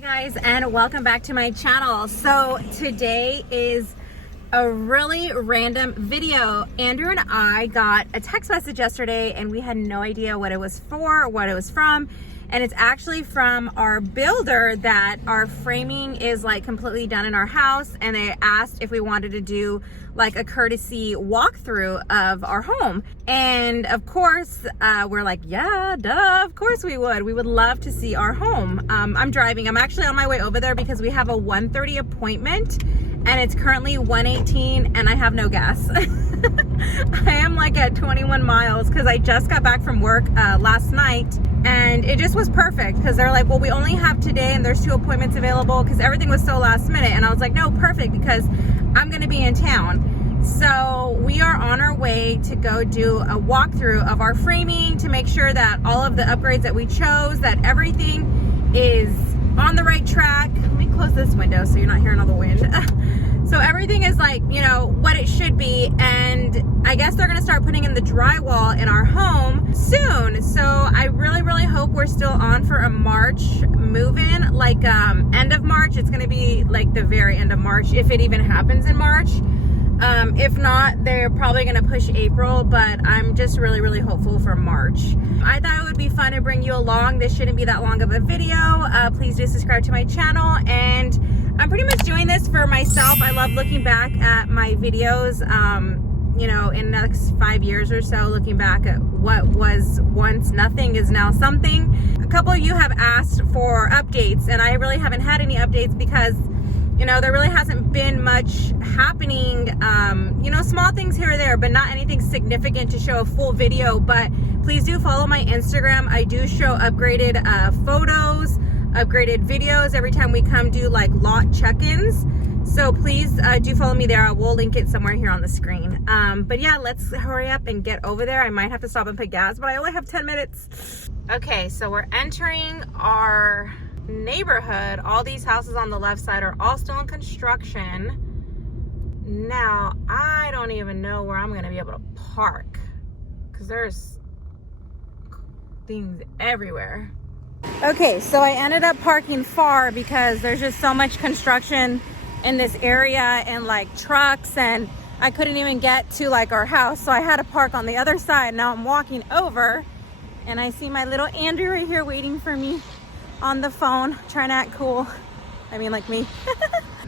Hi guys, and welcome back to my channel. So today is a really random video. Andrew and I got a text message yesterday and we had no idea what it was for, what it was from. And it's actually from our builder that our framing is like completely done in our house, and they asked if we wanted to do like a courtesy walkthrough of our home. And of course, we're like, yeah, duh, of course we would. We would love to see our home. I'm driving. I'm actually on my way over there because we have a 1:30 appointment and it's currently 1:18 and I have no gas. I am like at 21 miles because I just got back from work last night, and it just was perfect because they're like, well, we only have today and there's 2 appointments available because everything was so last minute. And I was like, no, perfect, because I'm going to be in town. So we are on our way to go do a walkthrough of our framing to make sure that all of the upgrades that we chose, that everything is on the right track. Let me close this window so you're not hearing all the wind. So everything is like, you know, what it should be. And I guess they're gonna start putting in the drywall in our home soon. So I really hope we're still on for a March move-in, like end of March. It's gonna be like the very end of March, if it even happens in March. If not, they're probably gonna push April, but I'm just really hopeful for March. I thought it would be fun to bring you along. This shouldn't be that long of a video. Please do subscribe to my channel, and I'm pretty much doing this for myself. I love looking back at my videos, you know, in the next 5 years or so, looking back at what was once nothing is now something. A couple of you have asked for updates, and I really haven't had any updates because, you know, there really hasn't been much happening. You know, small things here or there, but not anything significant to show a full video. But please do follow my Instagram. I do show upgraded photos, upgraded videos every time we come do like lot check-ins. So please do follow me there. I will link it somewhere here on the screen. But yeah, let's hurry up and get over there. I might have to stop and put gas, but I only have 10 minutes. Okay, so we're entering our neighborhood. All these houses on the left side are all still in construction. Now, I don't even know where I'm gonna be able to park because there's things everywhere. Okay, so I ended up parking far because there's just so much construction in this area and like trucks, and I couldn't even get to like our house, so I had to park on the other side. Now I'm walking over and I see my little Andrew right here waiting for me on the phone, trying to act cool. I mean, like me.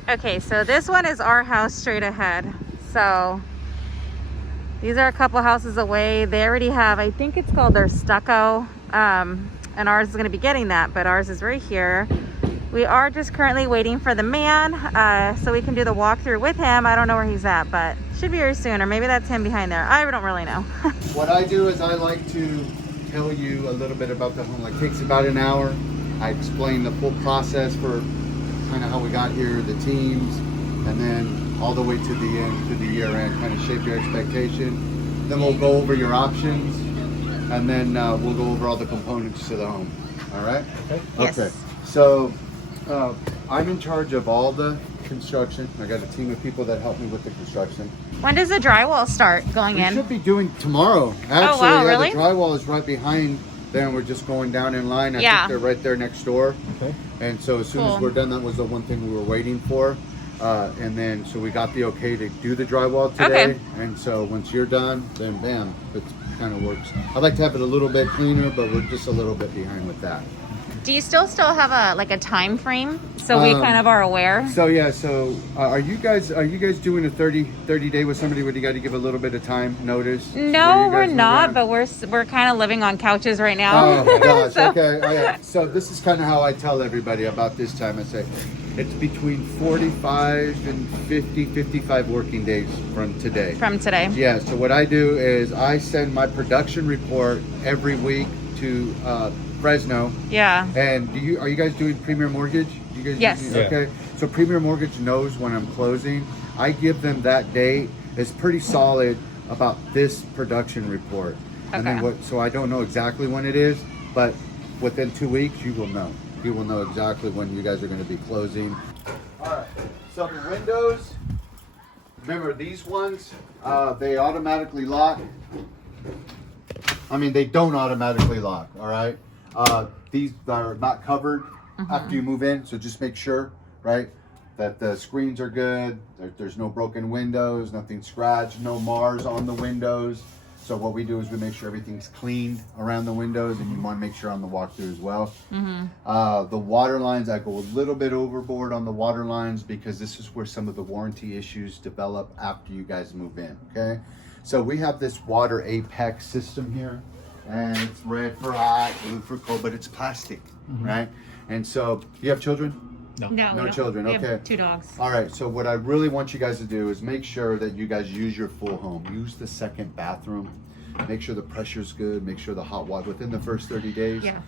Okay, so this one is our house straight ahead. So these are a couple houses away. They already have, I think it's called their stucco, and ours is going to be getting that, but ours is right here. We are just currently waiting for the man so we can do the walkthrough with him. I don't know where he's at, but should be here soon, or maybe that's him behind there. I don't really know. What I do is I like to tell you a little bit about the home. Like, it takes about an hour. I explain the full process for kind of how we got here, the teams, and then all the way to the end, to the year end, kind of shape your expectation. Then we'll go over your options, and then we'll go over all the components to the home. All right? Okay. Yes. Okay. So I'm in charge of all the construction. I got a team of people that help me with the construction. When does the drywall start going in? We should be doing tomorrow. Actually, oh wow, really? The drywall is right behind there, and we're just going down in line. I think they're right there next door. Okay. And so as soon as we're done, that was the one thing we were waiting for. And then, so we got the okay to do the drywall today. Okay. And so once you're done, then bam, it kind of works. I'd like to have it a little bit cleaner, but we're just a little bit behind with that. Do you still have a time frame so we kind of are aware? So yeah, so are you guys doing a 30 day with somebody where you got to give a little bit of time notice? No, we're not, but we're kind of living on couches right now. Oh gosh, so. Okay. Oh, yeah. So this is kind of how I tell everybody about this time. I say it's between 45 and 55 working days from today. From today. Yeah, so what I do is I send my production report every week to Fresno. Yeah. And are you guys doing Premier Mortgage? You guys yes. Okay. So Premier Mortgage knows when I'm closing. I give them that date. It's pretty solid about this production report. Okay. And then so I don't know exactly when it is, but within 2 weeks you will know. You will know exactly when you guys are going to be closing. All right. So the windows, remember these ones, they automatically lock. I mean, they don't automatically lock, all right? These are not covered. after you move in. So just make sure, right, that the screens are good. There's no broken windows, nothing scratched, no Mars on the windows. So what we do is we make sure everything's cleaned around the windows, and you want to make sure on the walkthrough as well. The water lines, I go a little bit overboard on the water lines because this is where some of the warranty issues develop after you guys move in, okay? So we have this water apex system here, and it's red for hot, blue for cold, but it's plastic, right? And so, you have children? No children. We Okay. have 2 dogs. All right. So what I really want you guys to do is make sure that you guys use your full home. Use the second bathroom. Make sure the pressure's good. Make sure the hot water within the first 30 days. Yeah.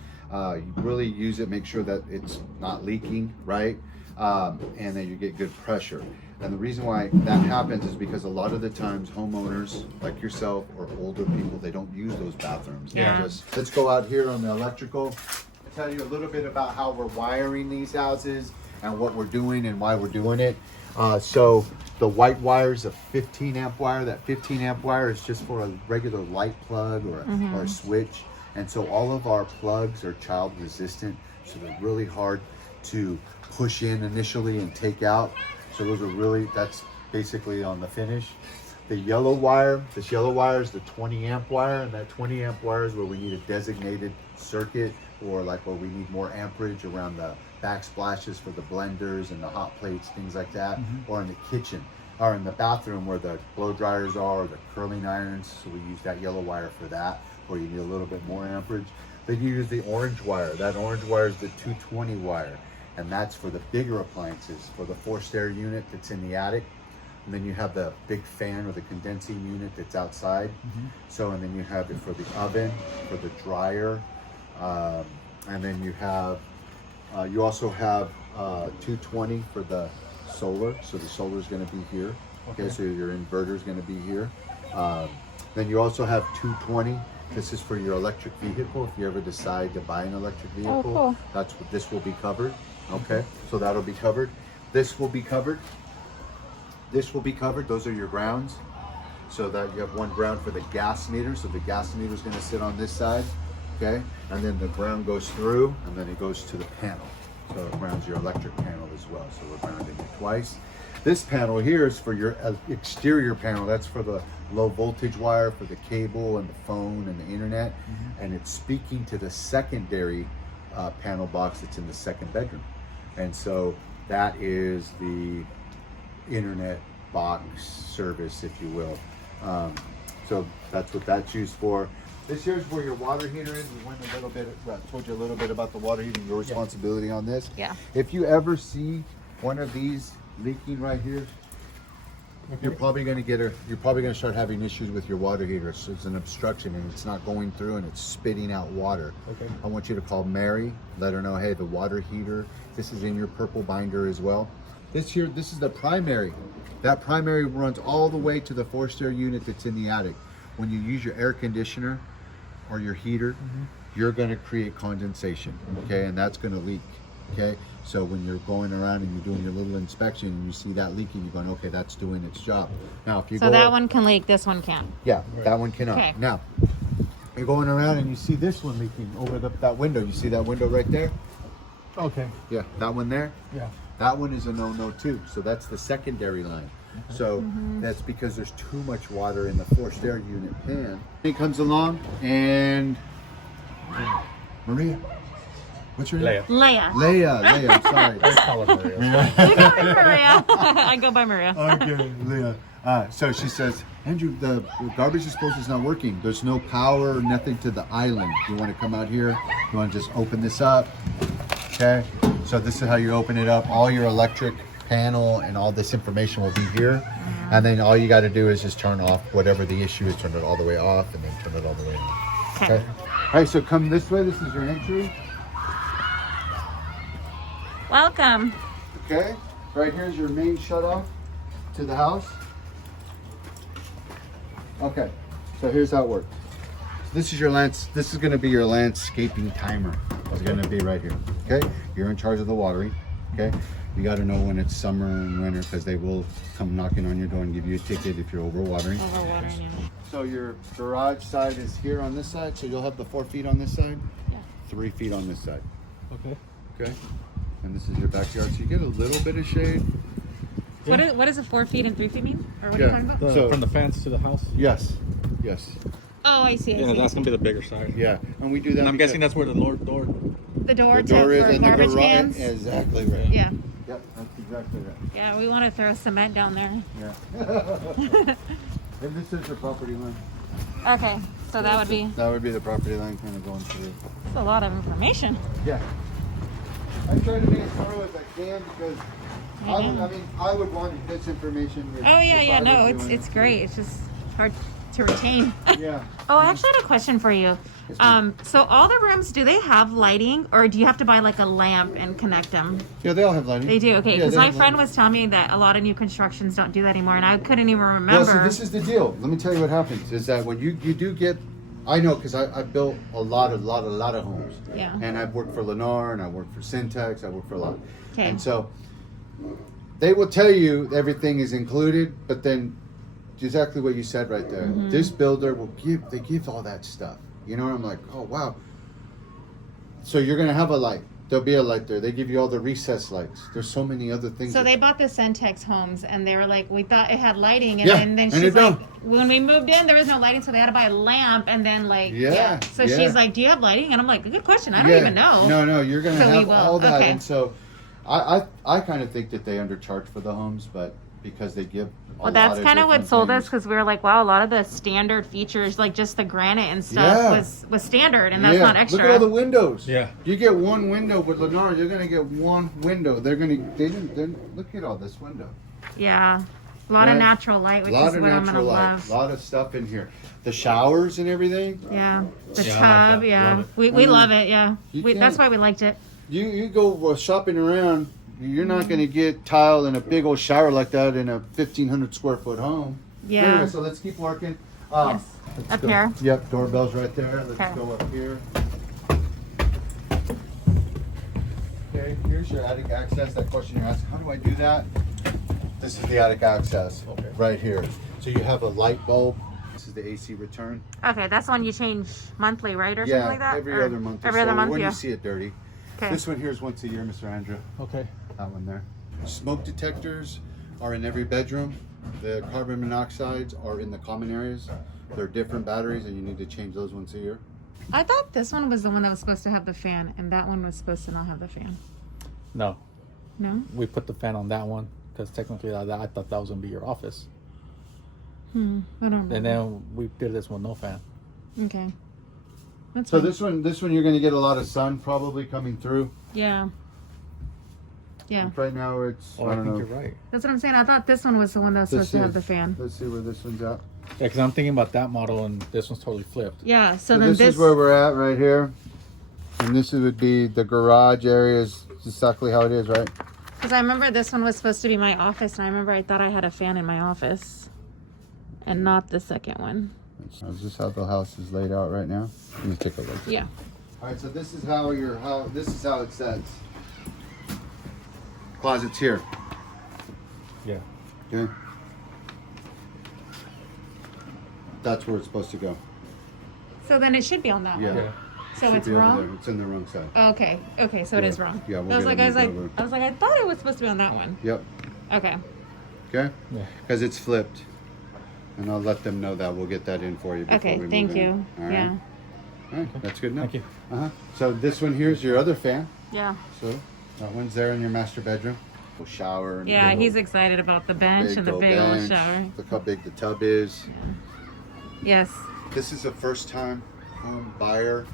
You really use it. Make sure that it's not leaking, right? And then you get good pressure. And the reason why that happens is because a lot of the times homeowners like yourself or older people, they don't use those bathrooms. Yeah. Let's go out here on the electrical. Tell you a little bit about how we're wiring these houses and what we're doing and why we're doing it. So the white wire is a 15 amp wire. That 15 amp wire is just for a regular light plug or a switch. And so all of our plugs are child resistant. So they're really hard to push in initially and take out. So those are really, that's basically on the finish. The yellow wire, this yellow wire is the 20 amp wire, and that 20 amp wire is where we need a designated circuit, or like where we need more amperage around the backsplashes for the blenders and the hot plates, things like that, or in the kitchen, or in the bathroom where the blow dryers are, or the curling irons. So we use that yellow wire for that, or you need a little bit more amperage. Then you use the orange wire. That orange wire is the 220 wire, and that's for the bigger appliances, for the forced air unit that's in the attic. And then you have the big fan or the condensing unit that's outside. So, and then you have it for the oven, for the dryer, and then you have, you also have 220 for the solar. So the solar is going to be here. Okay, so your inverter is going to be here. Then you also have 220. This is for your electric vehicle. If you ever decide to buy an electric vehicle, that's what this will be covered. Okay, so that'll be covered. This will be covered. This will be covered. Those are your grounds. So that you have one ground for the gas meter. So the gas meter is going to sit on this side. Okay, and then the ground goes through, and then it goes to the panel. So it grounds your electric panel as well. So we're grounding it twice. This panel here is for your exterior panel. That's for the low voltage wire, for the cable and the phone and the internet. And it's speaking to the secondary panel box that's in the second bedroom. And so that is the internet box service, if you will. So that's what that's used for. This here is where your water heater is. We went a little bit, told you a little bit about the water heater, your responsibility on this. Yeah. If you ever see one of these leaking right here, you're probably going to start having issues with your water heater. So it's an obstruction and it's not going through and it's spitting out water. Okay. I want you to call Mary, let her know, hey, the water heater, this is in your purple binder as well. This is the primary. That primary runs all the way to the forced air unit that's in the attic. When you use your air conditioner or your heater, you're going to create condensation, okay? And that's going to leak, okay? So when you're going around and you're doing your little inspection and you see that leaking, you're going, okay, that's doing its job. Now, if you So that one can leak, this one can't. Yeah, that one cannot. Okay. Now, you're going around and you see this one leaking over that window. You see that window right there? Okay. Yeah, that one there? Yeah. That one is a no-no too. So that's the secondary line. So that's because there's too much water in the forced air unit pan. It comes along and Maria, what's your name? Leia. Leia, I'm sorry. I call her Maria. You go by Maria. I go by Maria. Okay, Leah. So she says, Andrew, the garbage disposal is not working. There's no power or nothing to the island. You want to come out here? You want to just open this up? Okay. So this is how you open it up. All your electric panel and all this information will be here. And then all you got to do is just turn off whatever the issue is, turn it all the way off and then turn it all the way on. Okay. All right, so come this way. This is your entry. Welcome. Okay. Right here is your main shutoff to the house. Okay. So here's how it works. This is going to be your landscaping timer. It's going to be right here. Okay. You're in charge of the watering. Okay. You got to know when it's summer and winter because they will come knocking on your door and give you a ticket if you're overwatering. Overwatering, yeah. So your garage side is here on this side. So you'll have the 4 feet on this side, 3 feet on this side. Okay. Okay. And this is your backyard, so you get a little bit of shade. What is it 4 feet and 3 feet mean? Or what are you talking about? So- From the fence to the house? Yes. Yes. Oh, I see. I Yeah, see. that's gonna be the bigger side. Yeah. And we do that. And I'm because guessing that's where the door. The door, the door is for and the garbage garage. cans. Exactly right. Yeah. Yep, that's exactly right. Yeah, we want to throw cement down there. Yeah. And this is the property line. Okay, so that would be That would be the property line kind of going through. that's a lot of information. Yeah. I try to be as thorough as I can because I would want this information. Oh yeah, if yeah. I No, was doing it's great. It's just hard to retain. Yeah. Oh, I actually had a question for you. Yes, ma'am. So all the rooms, do they have lighting, or do you have to buy like a lamp and connect them? Yeah, they all have lighting. They do. Okay, Yeah, because they my have friend lighting. was telling me that a lot of new constructions don't do that anymore, and I couldn't even remember. Well, so this is the deal. Let me tell you what happens is that when you do get, I know because I built a lot of homes. Yeah. And I've worked for Lennar and I worked for Syntex. I worked for a lot. Okay. And so they will tell you everything is included, but then exactly what you said right there. Mm-hmm. This builder will give all that stuff. You know, I'm like, oh wow. So you're gonna have a light. There'll be a light there. They give you all the recessed lights. There's so many other things. So that- they bought the Centex homes, and they were like, we thought it had lighting, and Yeah, then and she's it like, don't. when we moved in, there was no lighting, so they had to buy a lamp, and then like, Yeah, So yeah. she's like, do you have lighting? And I'm like, good question. I don't Yeah. even know. No, you're gonna So we have will. all that, Okay. and so I kind of think that they undercharge for the homes, but because they give. Well, that's kind of what sold us, because we were like, wow, a lot of the standard features, like just the granite and stuff, Yeah. was standard, and that's not extra. Look at all the windows. Yeah. You get one window with Lennar, you're gonna get one window. They look at all this window. Yeah, a lot of Yeah. natural light, which A lot is of what I'm gonna natural light, love. a lot of stuff in here. The showers and everything. Yeah, the Yeah, I like tub. that. Yeah, Love it. we love it. Yeah, You that's can't- why we liked it. You go shopping around, you're not gonna get tile and a big old shower like that in a 1,500 square foot home. Yeah. Anyway, so let's keep working. Yes. Let's Up go. here? Yep, doorbell's right there. Let's Okay. go up here. Okay, here's your attic access. That question you're asking, how do I do that? This is the attic access right here. So you have a light bulb. This is the AC return. Okay, that's one you change monthly, right, or something like that? every Or other month. or Every other so, month, when yeah. you see it dirty. Okay. This one here is once a year, Mr. Andrew. Okay. That one there. Smoke detectors are in every bedroom. The carbon monoxides are in the common areas. They're different batteries, and you need to change those once a year. I thought this one was the one that was supposed to have the fan, and that one was supposed to not have the fan. No, No? we put the fan on that one because technically I thought that was gonna be your office, I don't remember. and then we did this one no fan. Okay. That's So fine. this one, you're going to get a lot of sun probably coming through. Yeah. Yeah. Right now, it's Oh, I I don't think know. you're right. That's what I'm saying. I thought this one was the one that was supposed to have the fan. Let's see where this one's at. Yeah, because I'm thinking about that model and this one's totally flipped. Yeah. So So then this is where we're at right here, and this would be the garage area. Is exactly how it is, right? because I remember this one was supposed to be my office, and I remember I thought I had a fan in my office, and not the second one. Is this how the house is laid out right now? Let me take a look. Yeah. All right, so this is how this is how it sets. Closet's here. Yeah. Okay. That's where it's supposed to go. So then it should be on that Yeah. one. Yeah. So Should it's be over wrong. there. It's in the wrong side. Okay. Okay. So it Yeah. is wrong. Yeah, we'll I was get like, it I was like, moved I thought it was supposed to be on that one. Yep. Okay. Okay. Yeah. Because it's flipped, and I'll let them know that. We'll get that in for you. Before Okay. we Thank move in. you. All right. Yeah. All right. That's good enough. Thank you. So this one here is your other fan. Yeah. So that one's there in your master bedroom. We'll shower. And Yeah. big He's old- excited about the bench and the old big old bench. shower. Look how big the tub is. Yes. This is a first-time home buyer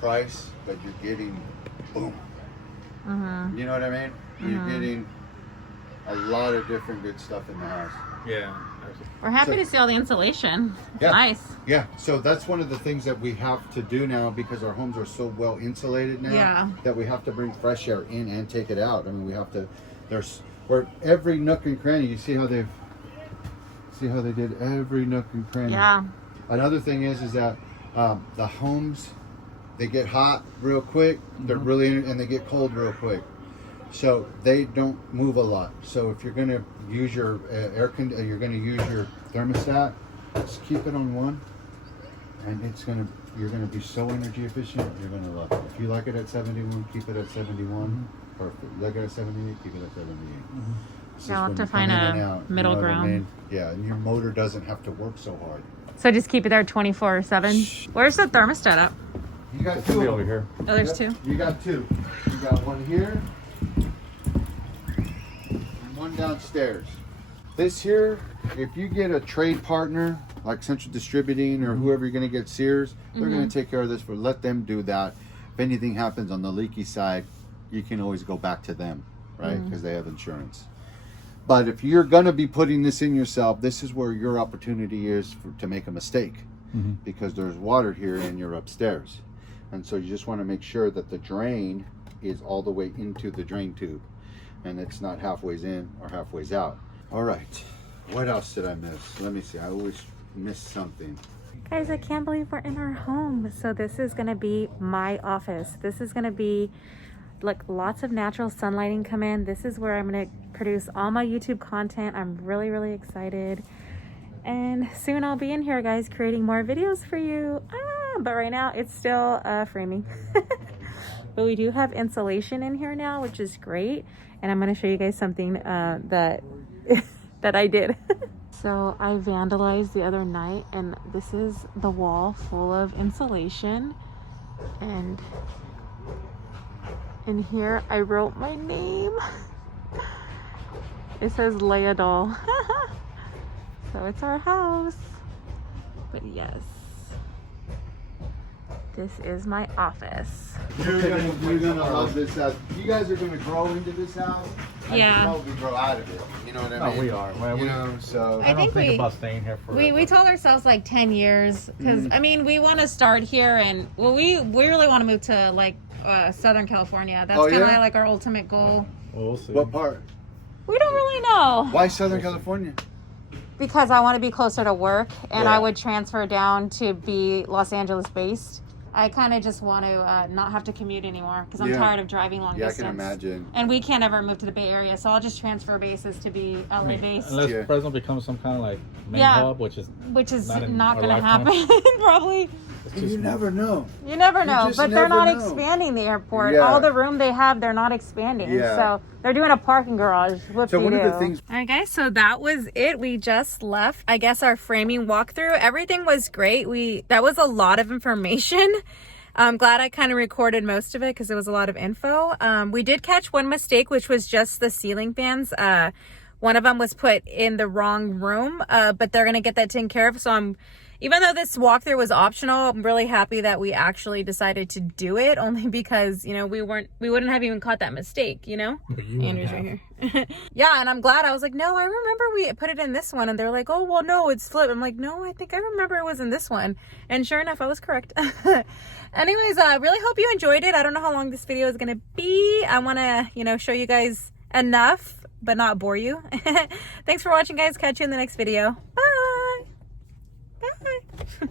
price, but you're getting boom. Mm-hmm. You know what I mean? You're getting a lot of different good stuff in the house. Yeah. We're happy So- to see all the insulation. Yeah. Nice. Yeah, so that's one of the things that we have to do now because our homes are so well insulated now Yeah. that we have to bring fresh air in and take it out. I mean, we have to. Where every nook and cranny. You see how they did every nook and cranny. Yeah. Another thing is that the homes, they get hot real quick. They're and they get cold real quick. So they don't move a lot. So if you're going to use your you're going to use your thermostat, just keep it on one, and it's going to you're going to be so energy efficient, you're going to love it. If you like it at 71, keep it at 71. Perfect. Like it at 78, keep it at 78. So I'll have to find a middle ground. Yeah, and your motor doesn't have to work so hard. So just keep it there 24/7. Where's the thermostat up? You got two over here. Oh, there's two. You got two. You got one here and one downstairs. This here, if you get a trade partner like Central Distributing or whoever you're going to get, Sears, they're going to take care of this. But let them do that. If anything happens on the leaky side, you can always go back to them, right? Because they have insurance. But if you're going to be putting this in yourself, this is where your opportunity is to make a mistake, because there's water here and you're upstairs. And so you just want to make sure that the drain is all the way into the drain tube and it's not halfway in or halfway out. All right. What else did I miss? Let me see. I always miss something. Guys, I can't believe we're in our home. So this is going to be my office. This is going to be like lots of natural sunlighting come in. This is where I'm going to produce all my YouTube content. I'm really, really excited. And soon I'll be in here, guys, creating more videos for you. But right now it's still framing. But we do have insulation in here now, which is great. And I'm going to show you guys something that that I did. So I vandalized the other night, and this is the wall full of insulation. And in here I wrote my name. It says Layyahdoll. So it's our house. But yes, this is my office. You're gonna love this house. You guys are gonna grow into this house. Yeah. Probably grow out of it. You know what I mean? Oh, we are. Well, you know, so I don't think about staying here for. We told ourselves like 10 years because I mean we want to start here, and well we really want to move to like Southern California. That's kind of like our ultimate goal. Well, we'll see. What part? We don't really know. Why Southern California? Because I want to be closer to work, and I would transfer down to be Los Angeles based. I kind of just want to not have to commute anymore because I'm tired of driving long distance. Yeah, I can imagine. And we can't ever move to the Bay Area, so I'll just transfer bases to be LA based. Unless Fresno becomes some kind of like main hub, which is not going to happen, probably. You never know. You never know, but they're not know. expanding the airport. Yeah. All the room they have, they're not expanding. Yeah. So they're doing a parking garage. So one of the things. All right, guys. So that was it. We just left. I guess our framing walkthrough. Everything was great. That was a lot of information. I'm glad I kind of recorded most of it because it was a lot of info. We did catch one mistake, which was just the ceiling fans. One of them was put in the wrong room, but they're gonna get that taken care of. So even though this walkthrough was optional, I'm really happy that we actually decided to do it, only because, you know, we wouldn't have even caught that mistake, you know? Andrew's right here. Yeah, and I'm glad. I was like, no, I remember we put it in this one. And they're like, oh, well, no, it's flipped. I'm like, no, I think I remember it was in this one. And sure enough, I was correct. Anyways, I really hope you enjoyed it. I don't know how long this video is going to be. I want to, you know, show you guys enough, but not bore you. Thanks for watching, guys. Catch you in the next video. Bye. Bye.